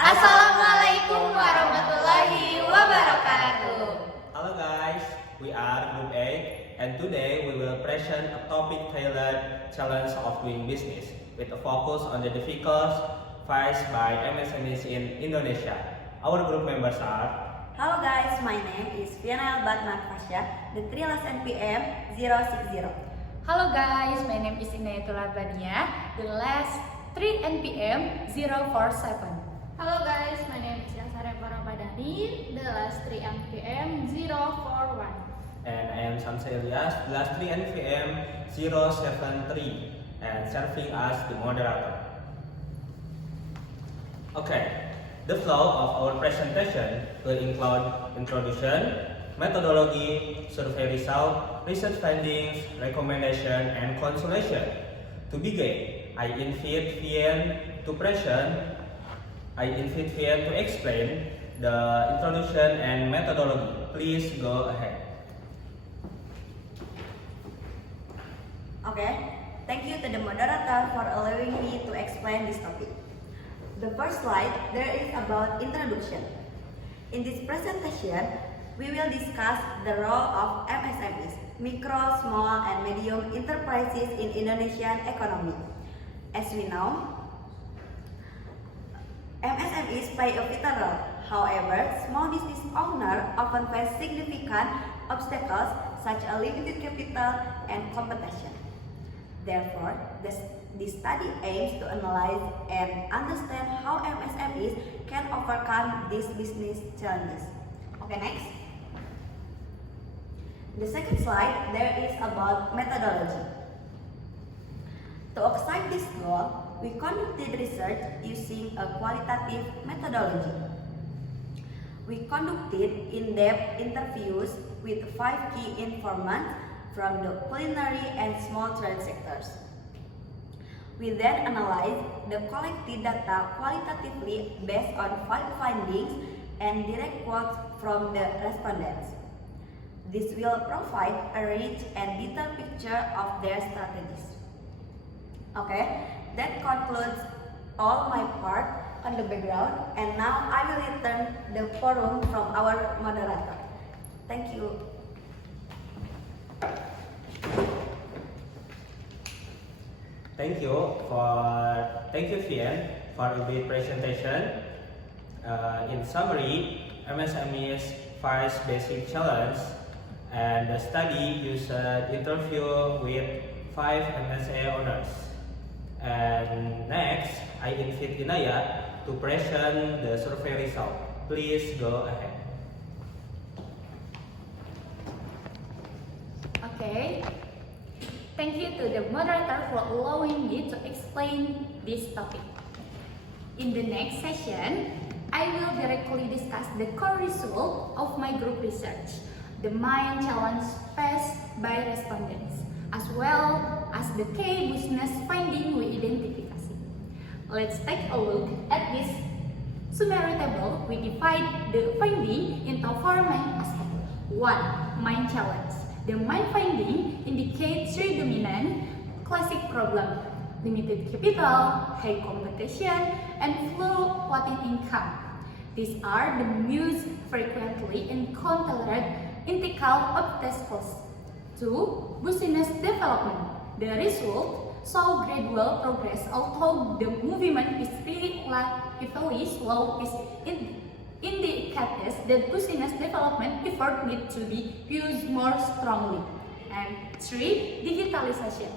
Assalamualaikum warahmatullahi wabarakatuh. Hello guys, we are Group A and today we will present a topic tailored challenge of doing business with a focus on the difficulties faced by MSMEs in Indonesia. Our group members are Hello guys, my name is Fianal Batman Fasya, the 3 last NPM 060. Hello guys, my name is Inayatul Arbania, the last 3 NPM 047. Hello guys, my name is Yasare Parapadani, the last 3 MPM 041. and I am Samsa Ilyas, the last 3 NVM 073 and serving as the moderator. Okay, the flow of our presentation will include introduction, methodology, survey result, research findings, recommendation, and consultation. To begin, I invite Vian to explain the introduction and methodology. Please go ahead. Okay, thank you to the moderator for allowing me to explain this topic. The first slide, there is about introduction. In this presentation, we will discuss the role of MSMEs, micro, small, and medium enterprises in Indonesian economy. As we know, MSMEs play a vital role. However, small business owners often face significant obstacles such as limited capital and competition. Therefore, this study aims to analyze and understand how MSMEs can overcome these business challenges. Okay, next. The second slide, there is about methodology. To achieve this goal, we conducted research using a qualitative methodology. We conducted in-depth interviews with 5 key informants from the culinary and small trade sectors. We then analyzed the collected data qualitatively based on 5 findings and direct quotes from the respondents. This will provide a rich and detailed picture of their strategies. Okay, that concludes all my part on the background, and now I will return the forum from our moderator. Thank you. Thank you Vian for a great presentation. In summary, MSMEs face basic challenge, and the study used interview with 5 MSA owners. And next, I invite Inaya to present the survey result. Please go ahead. Okay, thank you to the moderator for allowing me to explain this topic. In the next session, I will directly discuss the core result of my group research, the main challenge faced by respondents, as well as the key business finding we identified. Let's take a look at this summary table. We divide the finding into 4 main aspects. 1. Main challenge. The main finding indicates 3 dominant classic problems: limited capital, high competition, and fluctuating income. These are the most frequently encountered ethical obstacles. 2. Business development. The result saw gradual progress, although the movement is relatively slow. It indicates that business development effort need to be used more strongly. And 3. Digitalization.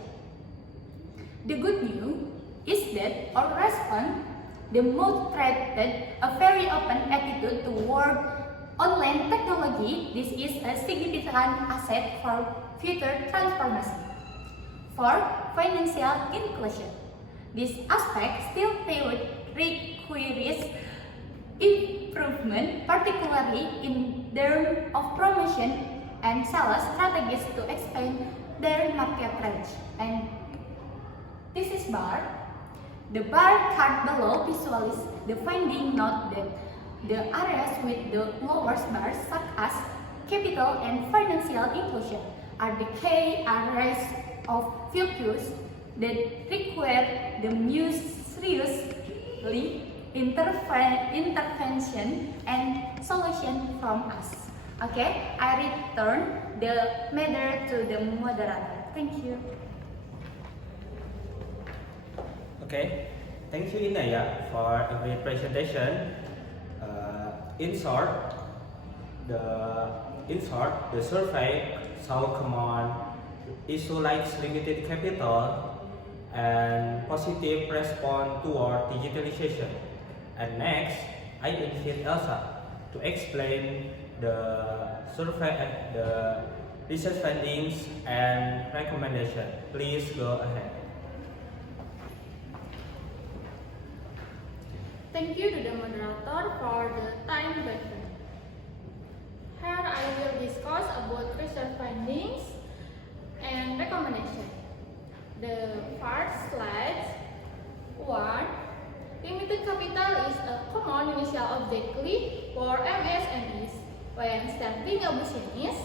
The good news is that our response demonstrated a very open attitude toward online technology. This is a significant asset for future transformation. 4. Financial inclusion. This aspect still requires improvement, particularly in terms of promotion and sales strategies to expand their market range. And this is bar. The bar chart below visualizes the finding. Note that the areas with the lowest bars, such as capital and financial inclusion, are the key areas of focus that require the most seriously intervention and solution from us. Okay, I return the matter to the moderator. Thank you. Okay, thank you Inaya for a great presentation. In short, the survey shall command issue like limited capital and positive response toward digitalization. And next, I invite Elsa to explain the survey, the research findings and recommendation. Please go ahead. Thank you to the moderator for the time given. Here I will discuss about research findings and recommendation. The first slide. 1. Limited capital is a common initial objective for MSMEs when starting a business.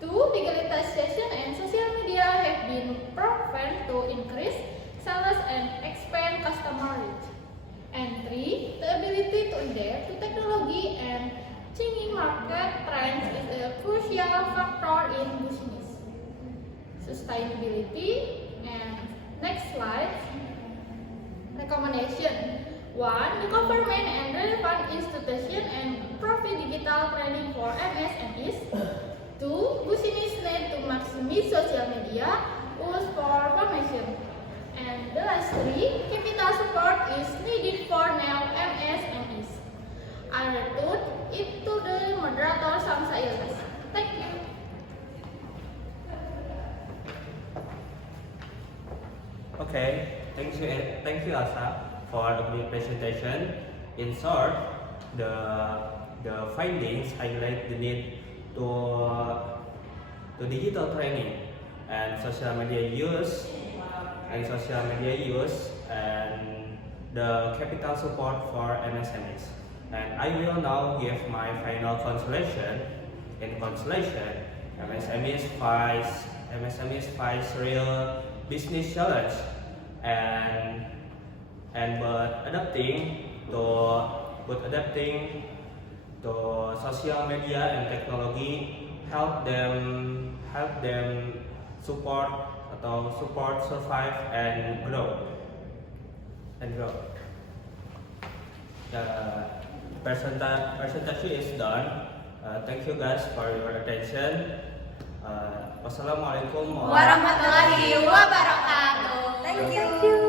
2. Digitalization and social media have been proven to increase sales and expand customer reach. And 3. The ability to adapt to technology and changing market trends is a crucial factor in business. Sustainability. And next slide. Recommendation. 1. The government and relevant institution and provide digital training for MSMEs. 2. Business need to maximize social media use for promotion. And the last 3. Capital support is needed for now MSMEs. I return it to the moderator Samsa Ilyas. Thank you. Okay, thank you Elsa for the presentation. In short, the findings highlight the need to digital training and social media use and the capital support for MSMEs. And I will now give my final consolation. In consolation, MSMEs face real business challenge and but adapting to social media and technology help them support survive and grow. The presentation is done. Thank you guys for your attention. Wassalamualaikum Warahmatullahi wabarakatuh. Thank you.